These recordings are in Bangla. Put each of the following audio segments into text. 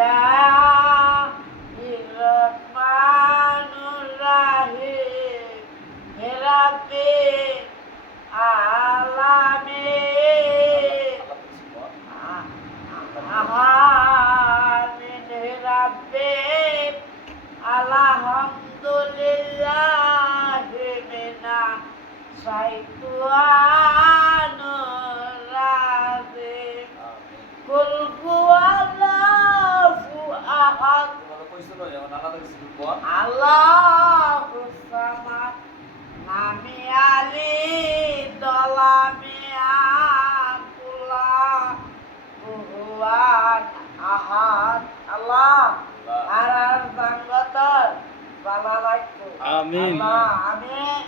Bismillahirrahmanirrahim. Ya Rabbi alamin. Amin ya Rabbi. Alhamdulillahi minna syaitanir rajim. Kul huwallahu ahad. Allahus samad. Nami ali dolami akula kuhuan ahad. Allah arar sanggatan balalaiku. Amin. Allah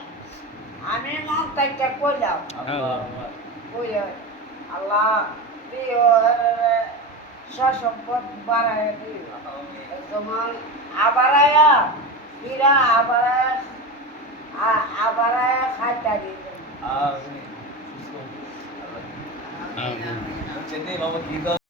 amin mau take kula. Kuya Allah দিও সম্পদ বাড়ায় দিও তোমার আবারায়া ফিরা আবারায়া খাইতা দিও আমিন।